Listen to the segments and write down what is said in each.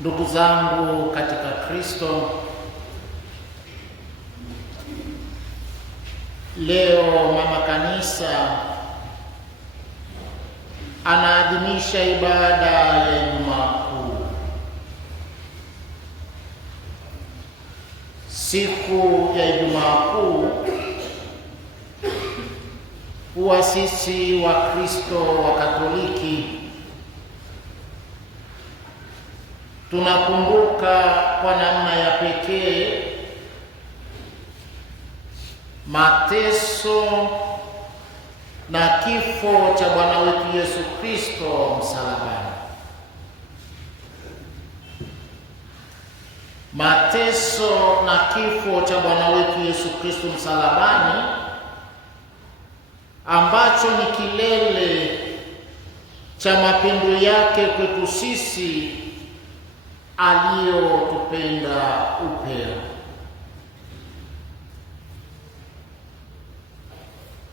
Ndugu zangu katika Kristo, leo Mama Kanisa anaadhimisha ibada ya Ijumaa Kuu. Siku ya Ijumaa Kuu huwa sisi wa Kristo wa Katoliki tunakumbuka kwa namna ya pekee mateso na kifo cha Bwana wetu Yesu Kristo msalabani. Mateso na kifo cha Bwana wetu Yesu Kristo msalabani, ambacho ni kilele cha mapendo yake kwetu sisi aliyotupenda upeo.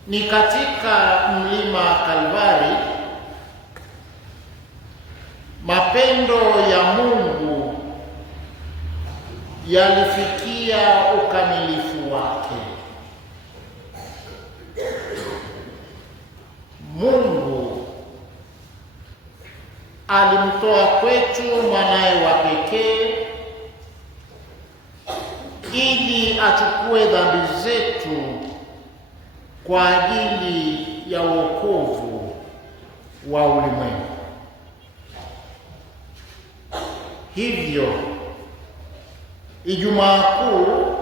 Ni katika mlima Kalvari mapendo ya Mungu yalifikia ukamilifu wake. Mungu alimtoa kwetu mwanaye wa pekee ili achukue dhambi zetu kwa ajili ya wokovu wa ulimwengu. Hivyo Ijumaa Kuu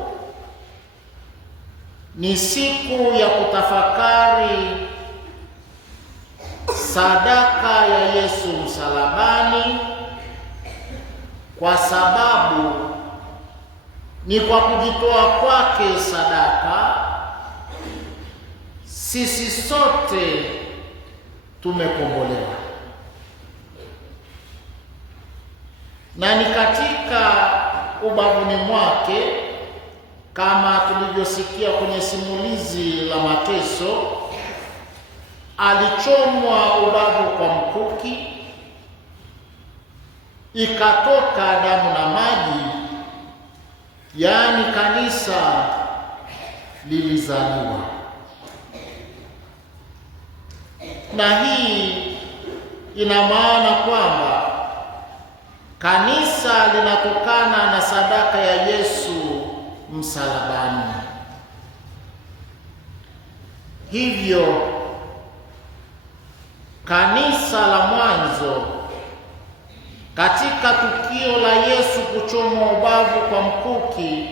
ni siku ya kutafakari sadaka ya Yesu msalabani, kwa sababu ni kwa kujitoa kwake sadaka sisi sote tumekombolewa. Na ni katika ubavuni mwake, kama tulivyosikia kwenye simulizi la mateso, alichomwa ubavu kwa mkuki, ikatoka damu na maji, yaani kanisa lilizaliwa. Na hii ina maana kwamba kanisa linatokana na sadaka ya Yesu msalabani. Hivyo kanisa la mwanzo, katika tukio la Yesu kuchomwa ubavu kwa mkuki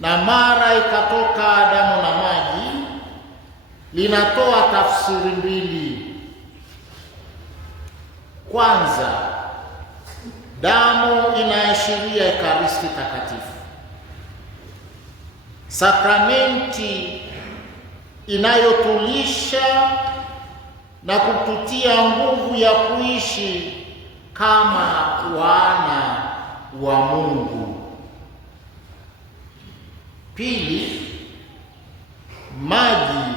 na mara ikatoka damu na maji, linatoa tafsiri mbili. Kwanza, damu inaashiria Ekaristi Takatifu, sakramenti inayotulisha na kututia nguvu ya kuishi kama wana wa Mungu. Pili, maji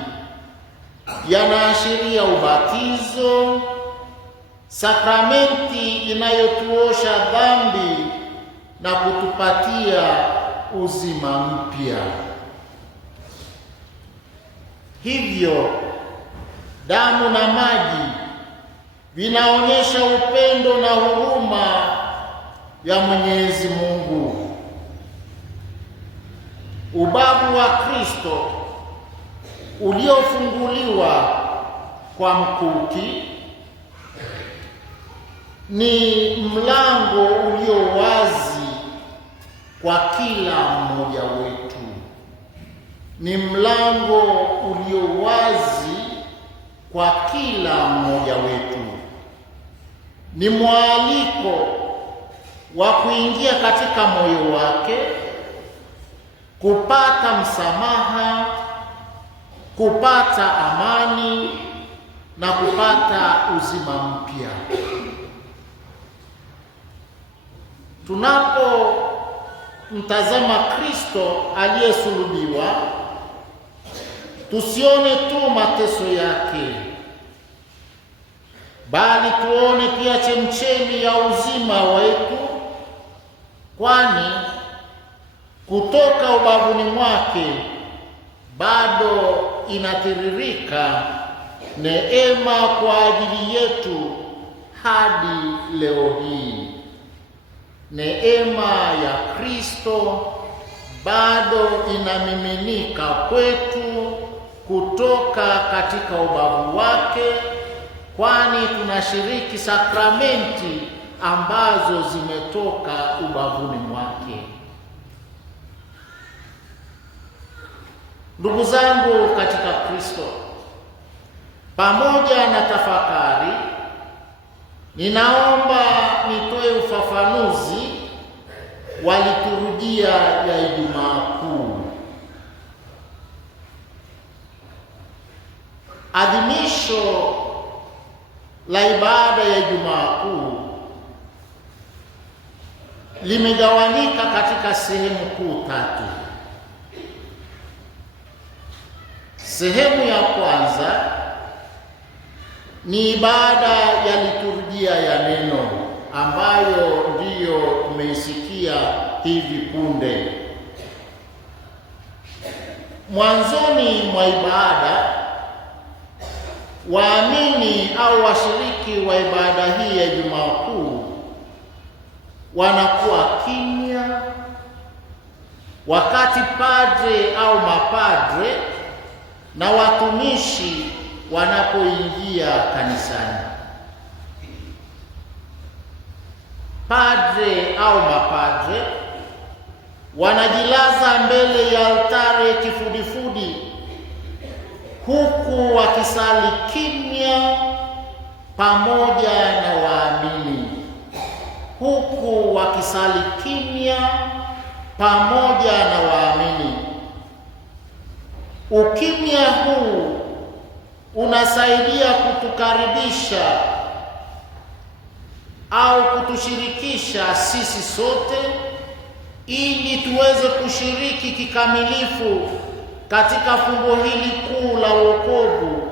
yanaashiria ubatizo, sakramenti inayotuosha dhambi na kutupatia uzima mpya. Hivyo damu na maji vinaonyesha upendo na huruma ya Mwenyezi Mungu. Ubavu wa Kristo uliofunguliwa kwa mkuki ni mlango ulio wazi kwa kila mmoja wetu. Ni mlango ulio wazi kwa kila mmoja wetu. Ni mwaliko wa kuingia katika moyo wake, kupata msamaha, kupata amani na kupata uzima mpya. Tunapomtazama Kristo aliyesulubiwa, tusione tu mateso yake, bali tuone pia chemchemi ya uzima wetu kwani kutoka ubavuni mwake bado inatiririka neema kwa ajili yetu hadi leo hii. Neema ya Kristo bado inamiminika kwetu kutoka katika ubavu wake, kwani tunashiriki sakramenti ambazo zimetoka ubavuni mwake. Ndugu zangu katika Kristo, pamoja na tafakari, ninaomba nitoe ufafanuzi wa liturujia ya Ijumaa Kuu. Adhimisho la ibada ya Ijumaa Kuu limegawanyika katika sehemu kuu tatu. Sehemu ya kwanza ni ibada ya liturujia ya neno ambayo ndiyo tumeisikia hivi punde. Mwanzoni mwa ibada, waamini au washiriki wa ibada hii ya Ijumaa Kuu wanakuwa kimya wakati padre au mapadre na watumishi wanapoingia kanisani. Padre au mapadre wanajilaza mbele ya altare kifudifudi, huku wakisali kimya pamoja na waamini, huku wakisali kimya pamoja na waamini. Ukimya huu unasaidia kutukaribisha au kutushirikisha sisi sote ili tuweze kushiriki kikamilifu katika fumbo hili kuu la wokovu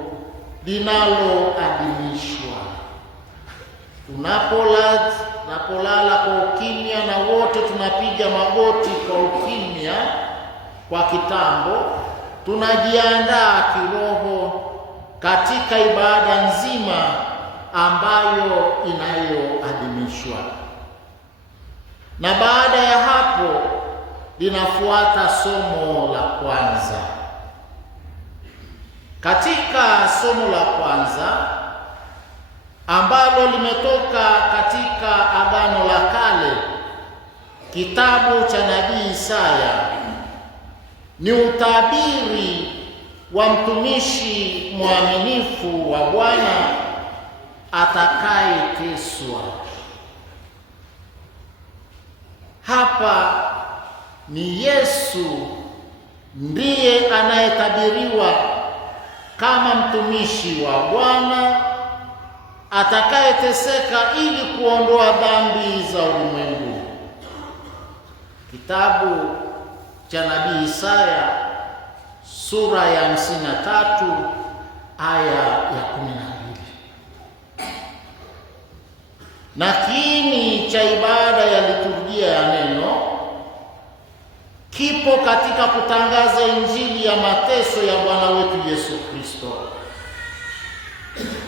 linaloadhimishwa. Tunapolala kwa ukimya na wote tunapiga magoti kwa ukimya kwa kitambo, tunajiandaa kiroho katika ibada nzima ambayo inayoadhimishwa. Na baada ya hapo linafuata somo la kwanza. Katika somo la kwanza ambalo limetoka katika Agano la Kale, kitabu cha nabii Isaya, ni utabiri wa mtumishi mwaminifu wa Bwana atakayeteswa. Hapa ni Yesu ndiye anayetabiriwa kama mtumishi wa Bwana atakayeteseka ili kuondoa dhambi za ulimwengu. Kitabu cha nabii Isaya sura ya 53 aya ya 12. Na kiini cha ibada ya liturujia ya neno kipo katika kutangaza Injili ya mateso ya Bwana wetu Yesu Kristo.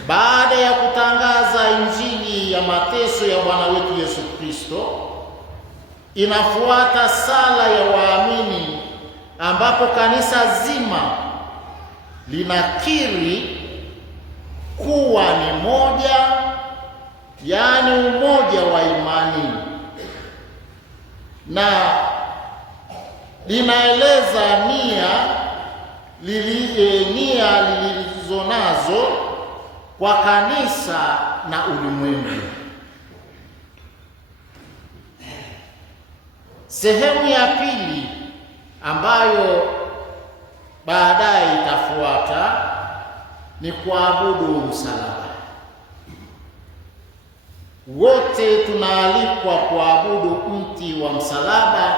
Baada ya kutangaza Injili ya mateso ya Bwana wetu Yesu Kristo, inafuata sala ya waamini ambapo kanisa zima linakiri kuwa ni moja, yaani umoja wa imani, na linaeleza nia lilizonazo kwa kanisa na ulimwengu. Sehemu ya pili ambayo baadaye itafuata ni kuabudu msalaba. Wote tunaalikwa kuabudu mti wa msalaba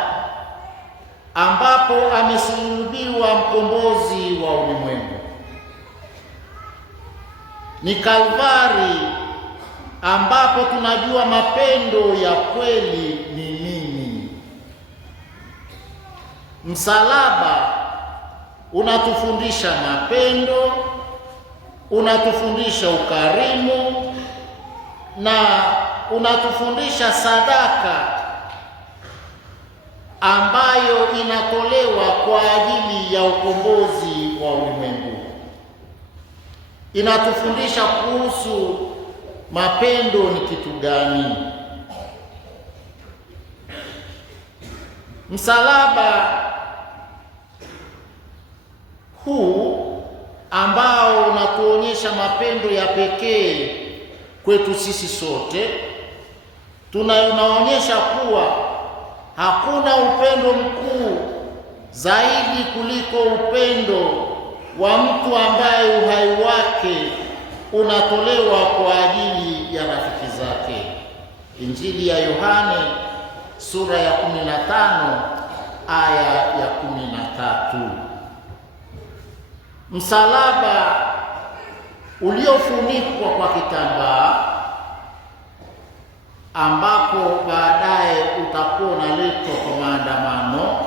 ambapo amesulubiwa mkombozi wa ulimwengu. Ni Kalvari ambapo tunajua mapendo ya kweli ni nini. Msalaba unatufundisha mapendo, unatufundisha ukarimu na unatufundisha sadaka ambayo inatolewa kwa ajili ya ukombozi wa ulimwengu. Inatufundisha kuhusu mapendo ni kitu gani. Msalaba huu ambao unatuonyesha mapendo ya pekee kwetu sisi sote, tunaonyesha kuwa hakuna upendo mkuu zaidi kuliko upendo wa mtu ambaye uhai wake unatolewa kwa ajili ya rafiki zake. Injili ya Yohane sura ya 15 aya ya 13. Msalaba uliofunikwa kwa kitambaa ambapo baadaye utakuwa unaletwa kwa maandamano.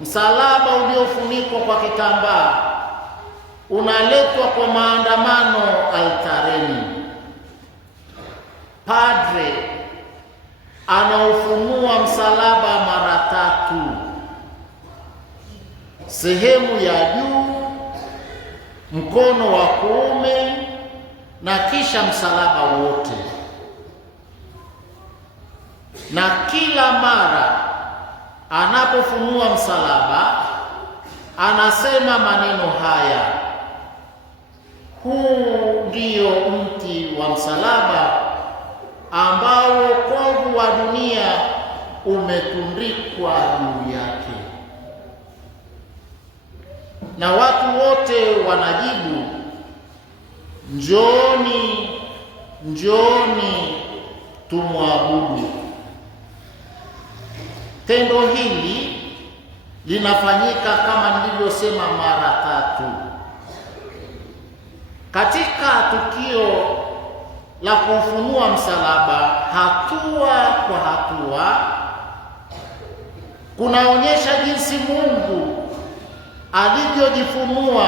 Msalaba uliofunikwa kwa kitambaa unaletwa kwa maandamano altareni. Padre anaufunua msalaba mara 3: sehemu ya juu, mkono wa kuume na kisha msalaba wote. Na kila mara anapofunua msalaba anasema maneno haya: huu ndio mti wa msalaba ambao wokovu wa dunia umetundikwa juu yake. Na watu wote wanajibu, njooni, njooni tumwabudu. Tendo hili linafanyika kama nilivyosema mara 3. Katika tukio la kufunua msalaba, hatua kwa hatua, kunaonyesha jinsi Mungu alivyojifunua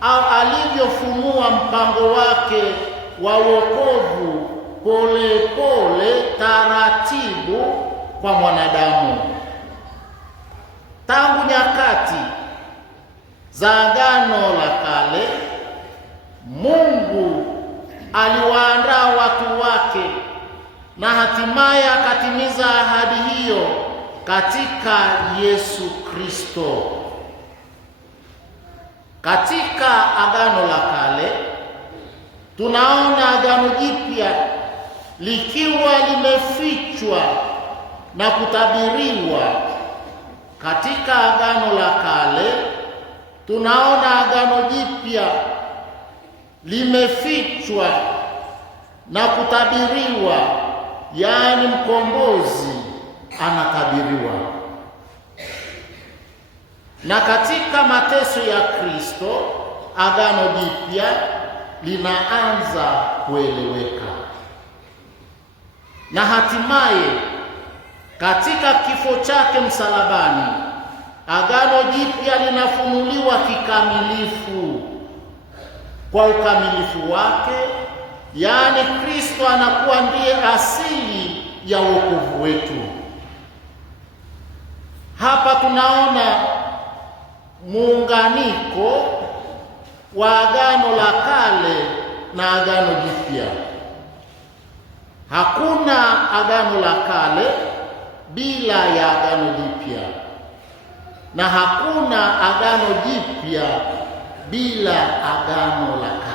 au alivyofunua mpango wake wa wokovu pole pole, taratibu kwa mwanadamu. Tangu nyakati za Agano la Kale, Mungu aliwaandaa watu wake na hatimaye akatimiza ahadi hiyo katika Yesu Kristo. Katika Agano la Kale tunaona Agano Jipya likiwa limefichwa na kutabiriwa. Katika Agano la Kale tunaona Agano Jipya limefichwa na kutabiriwa, yaani mkombozi anatabiriwa. Na katika mateso ya Kristo Agano Jipya linaanza kueleweka. Na hatimaye katika kifo chake msalabani, Agano Jipya linafunuliwa kikamilifu. Kwa ukamilifu wake, yaani Kristo anakuwa ndiye asili ya wokovu wetu. Hapa tunaona muunganiko wa Agano la Kale na Agano Jipya. Hakuna Agano la Kale bila ya Agano Jipya, na hakuna Agano Jipya bila Agano la Kale.